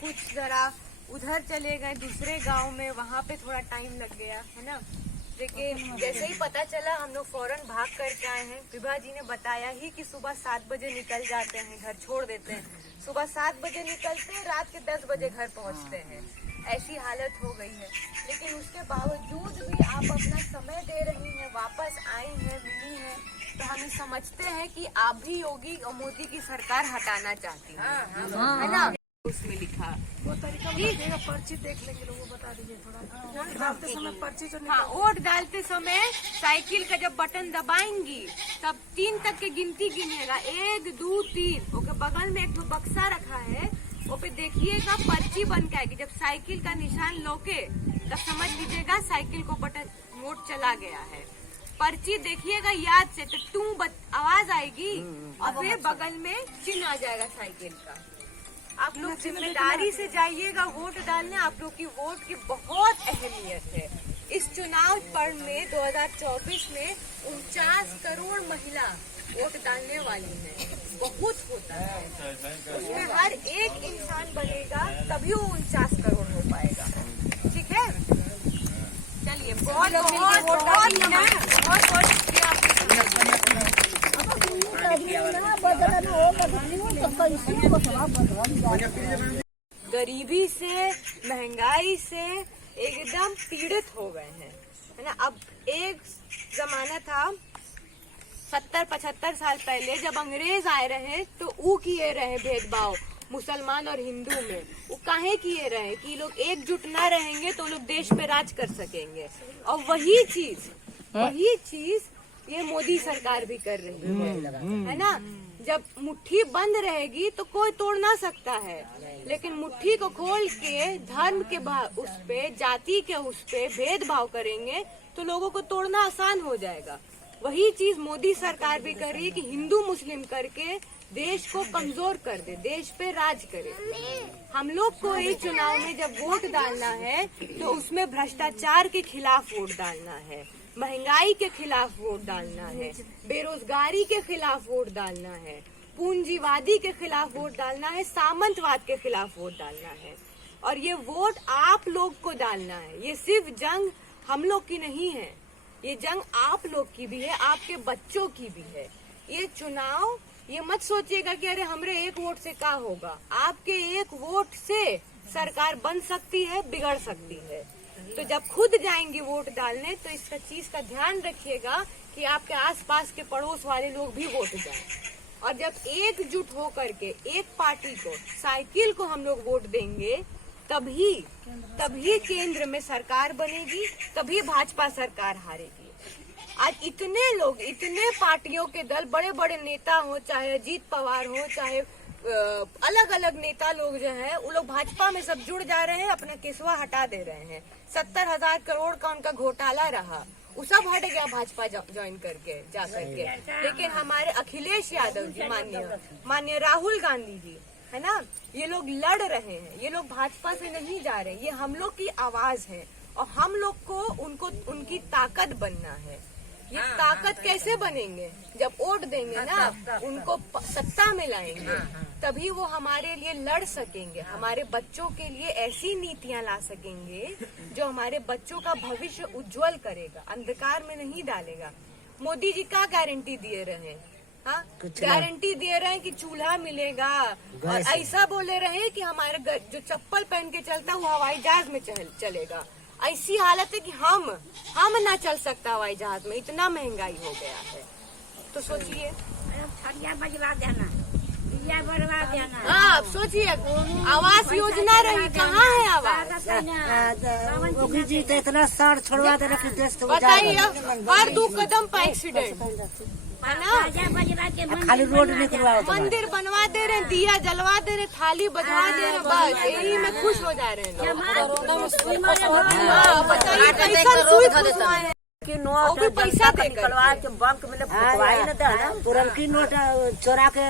कुछ जरा उधर चले गए दूसरे गांव में, वहाँ पे थोड़ा टाइम लग गया है ना। लेकिन जैसे ही पता चला हम लोग फौरन भाग करके आए हैं। विभा जी ने बताया ही कि सुबह 7 बजे निकल जाते हैं, घर छोड़ देते हैं। सुबह 7 बजे निकलते हैं, रात के 10 बजे घर पहुंचते हैं। ऐसी हालत हो गई है। लेकिन उसके बावजूद भी आप अपना समय दे रही हैं, वापस आई हैं, मिली हैं, तो हम समझते हैं कि आप भी योगी और मोदी की सरकार हटाना चाहती हैं, है ना। उसमें लिखा वो तरीका बताइएगा, पर्ची देख लेंगे, लोगों बता दीजिए थोड़ा। वोट डालते समय पर्ची जो हाँ, वोट डालते समय साइकिल का जब बटन दबाएंगी तब 3 तक की गिनती गिनेगा, 1 2 3। ओके, बगल में एक तो बक्सा रखा है, वो पे देखिएगा पर्ची बन के आएगी। जब साइकिल का निशान लोके तब समझ लीजिएगा साइकिल को बटन वोट चला गया है। पर्ची देखिएगा याद से, तो टू आवाज आएगी और फिर बगल में चिन्ह आ जाएगा साइकिल का। आप लोग जिम्मेदारी से जाइएगा वोट डालने। आप लोग की वोट की बहुत अहमियत है। इस चुनाव पर्व में 2024 में 49 करोड़ महिला वोट डालने वाली है। बहुत होता है, उसमें हर एक इंसान बनेगा तभी वो 49 करोड़ हो पाएगा। ठीक है, चलिए बहुत शुक्रिया। गरीबी से, महंगाई से एकदम पीड़ित हो गए हैं, है ना। अब एक जमाना था 70-75 साल पहले, जब अंग्रेज आए रहे तो वो किए रहे भेदभाव मुसलमान और हिंदू में। वो काहे किए रहे कि लोग एकजुट ना रहेंगे तो लोग देश पे राज कर सकेंगे। और वही चीज ये मोदी सरकार भी कर रही है ना। जब मुट्ठी बंद रहेगी तो कोई तोड़ ना सकता है, लेकिन मुट्ठी को खोल के धर्म के उस पे, जाति के उस पे भेदभाव करेंगे तो लोगों को तोड़ना आसान हो जाएगा। वही चीज मोदी सरकार भी कर रही है कि हिंदू मुस्लिम करके देश को कमजोर कर दे, देश पे राज करे। हम लोग को इस चुनाव में जब वोट डालना है तो उसमें भ्रष्टाचार के खिलाफ वोट डालना है, महंगाई के खिलाफ वोट डालना है, बेरोजगारी के खिलाफ वोट डालना है, पूंजीवादी के खिलाफ वोट डालना है, सामंतवाद के खिलाफ वोट डालना है। और ये वोट आप लोग को डालना है। ये सिर्फ जंग हम लोग की नहीं है, ये जंग आप लोग की भी है, आपके बच्चों की भी है। ये चुनाव, ये मत सोचिएगा कि अरे हमरे एक वोट से क्या होगा। आपके एक वोट से सरकार बन सकती है, बिगड़ सकती है। तो जब खुद जाएंगे वोट डालने तो इसका चीज का ध्यान रखिएगा कि आपके आसपास के पड़ोस वाले लोग भी वोट दें। और जब एकजुट होकर के एक पार्टी को, साइकिल को हम लोग वोट देंगे तभी केंद्र में सरकार बनेगी, तभी भाजपा सरकार हारेगी। आज इतने लोग, इतने पार्टियों के दल, बड़े बड़े नेता हो, चाहे अजीत पवार हो, चाहे अलग अलग नेता लोग जो है, वो लोग भाजपा में सब जुड़ जा रहे हैं, अपना केसवा हटा दे रहे हैं। 70,000 करोड़ का उनका घोटाला रहा, वो सब हट गया भाजपा ज्वाइन करके जा करके। लेकिन हमारे अखिलेश यादव जी, माननीय राहुल गांधी जी, है ना, ये लोग लड़ रहे हैं। ये लोग भाजपा से नहीं जा रहे, ये हम लोग की आवाज है और हम लोग को उनकी ताकत बनना है। ये ताकत कैसे बनेंगे? जब वोट देंगे ना, उनको सत्ता में लाएंगे, तभी वो हमारे लिए लड़ सकेंगे, हमारे बच्चों के लिए ऐसी नीतियां ला सकेंगे जो हमारे बच्चों का भविष्य उज्जवल करेगा, अंधकार में नहीं डालेगा। मोदी जी क्या गारंटी दिए रहे? हाँ, गारंटी दे रहे हैं कि चूल्हा मिलेगा, और ऐसा बोले रहे कि हमारे जो चप्पल पहन के चलता है वो हवाई जहाज में चलेगा। ऐसी हालत है कि हम ना चल सकता हवाई जहाज में, इतना महंगाई हो गया है। तो सोचिए, बजवा देना, दिया बरवा देना। हाँ, सोचिए, आवास योजना रही, कहाँ है आवास? योगी जी तो इतना साड़ छोड़वा दे रहे देश को। बताइए, हर 2 कदम पर एक्सीडेंट, है ना। खाली रोड निकलवा, मंदिर बनवा दे रहे, दिया जलवा दे रहे, थाली बजवा दे रहे, बस यही में खुश हो जा रहे हैं। बताइए कैसा सुई फुसवाए हैं। की वो नोट भी पैसा दे निकलवा के बैंक में फुकवाई न देना पुरनकी नोट चोरा के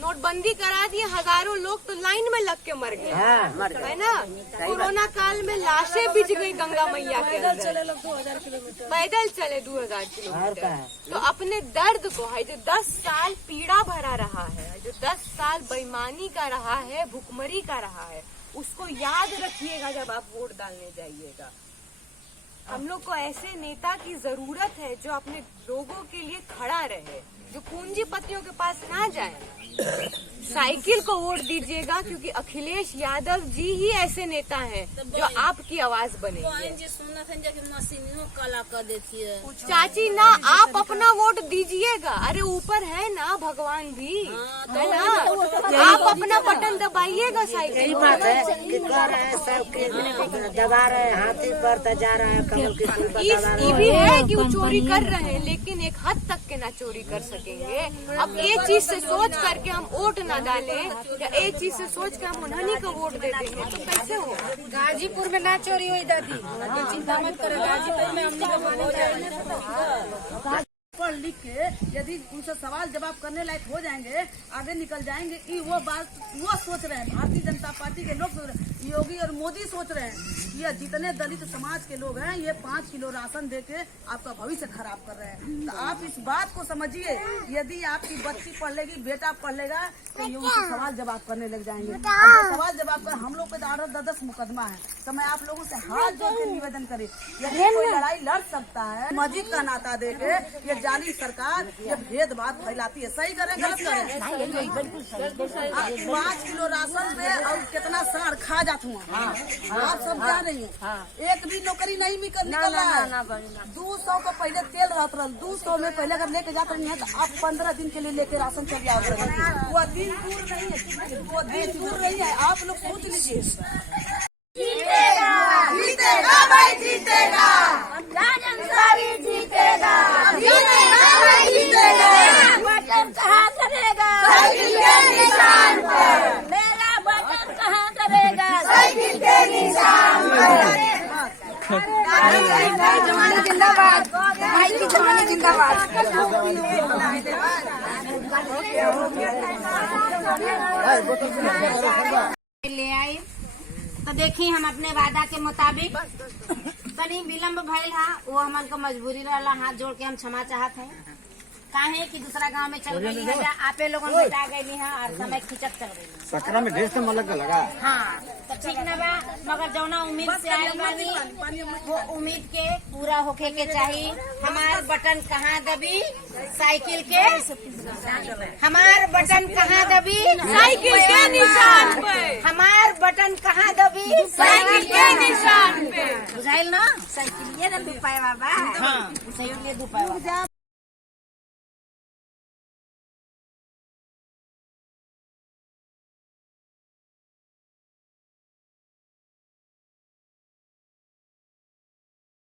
नोटबंदी करा दिए, हजारों लोग तो लाइन में लग के मर गए, है ना। कोरोना काल में लाशें बिछ गई गंगा मैया के अंदर, पैदल चले 2000 किलोमीटर। तो अपने दर्द को है जो 10 साल पीड़ा भरा रहा है, जो 10 साल बेईमानी का रहा है, भुखमरी का रहा है, उसको याद रखिएगा जब आप वोट डालने जाइएगा। हम लोग को ऐसे नेता की जरूरत है जो अपने लोगों के लिए खड़ा रहे, जो पूंजीपतियों के पास ना जाए। साइकिल को वोट दीजिएगा, क्योंकि अखिलेश यादव जी ही ऐसे नेता हैं जो आपकी आवाज बनेंगे। चाची ना, आप अपना वोट दीजिएगा, अरे ऊपर है ना भगवान भी, है ना। आप अपना बटन दबाइएगा साइकिल दबा रहे, हाथी पर जा रहा है कमल के फूल पर ये भी है कि वो चोरी कर रहे हैं, लेकिन एक हद तक के ना चोरी कर सकेंगे। अब एक चीज से सोच करके हम वोट ना डालें, या एक चीज से सोच के हम उन्हीं को वोट दे देंगे, तो कैसे हो। गाजीपुर में ना चोरी हुई दादी, चिंता मत करे, गाजीपुर में हमने पढ़ लिख के यदि उनसे सवाल जवाब करने लायक हो जाएंगे, आगे निकल जाएंगे। वो बात वो सोच रहे हैं, भारतीय जनता पार्टी के लोग सोच रहे हैं, योगी और मोदी सोच रहे हैं ये जितने दलित समाज के लोग हैं, ये 5 किलो राशन देके आपका भविष्य खराब कर रहे हैं। तो आप इस बात को समझिए, यदि आपकी बच्ची पढ़ लेगी, बेटा पढ़ लेगा, तो ये उनसे सवाल जवाब करने लग जाएंगे। सवाल जवाब कर हम लोग पे 8-10 मुकदमा है। तो मैं आप लोगों से हाथ जोड़ के निवेदन करें, यदि कोई लड़ाई लड़ सकता है, मस्जिद का नाता देके ये जाली सरकार ये भेदभाव फैलाती है, सही करें गलत करें। 5 किलो राशन पे और कितना साड़ खा जाता हूँ, आप सब जान रही हैं। एक भी नौकरी नहीं निकल रहा है। 200 को पहले तेल रहता रहा, 200 में पहले अगर लेके जाते नहीं है तो आप 15 दिन के लिए लेके राशन चल जाओगे। वो दिन दूर नहीं है, वो दिन दूर नहीं है, आप लोग सोच लीजिए। जीतेगा, जीतेगा भाई जीतेगा, राजनसारी जीतेगा, जीतेगा भाई जीतेगा। बटन कहाँ करेगा, साइकिल के निशान पर। मेरा बटन कहाँ करेगा, साइकिल के निशान पर। भाई जवानी जिंदाबाद, भाई की जवानी जिंदाबाद। ले आई तो देखी हम अपने वादा के मुताबिक तनी विलम्ब भइल हा, वो हमन को मजबूरी रहला, हाथ जोड़ के हम क्षमा चाहत हैं। काहे कि दूसरा गांव में चल गई है, या आपे लोगन बेटा गई है और समय खिंचत चल रही है। सकरा में ढेर से मलक लगा। हाँ तो ठीक न बा, मगर जौना उम्मीद से आयल बानी वो उम्मीद के पूरा होके के चाहिए। हमार बटन कहाँ दबी, साइकिल के, हमार बटन कहाँ दबी, साइकिल के निशान पे। हमार बटन कहाँ दबी, साइकिल के निशान पे। बुझाइल ना, साइकिल ये ना दुपाए बाबा, हाँ साइकिल ये दुपाए बाबा।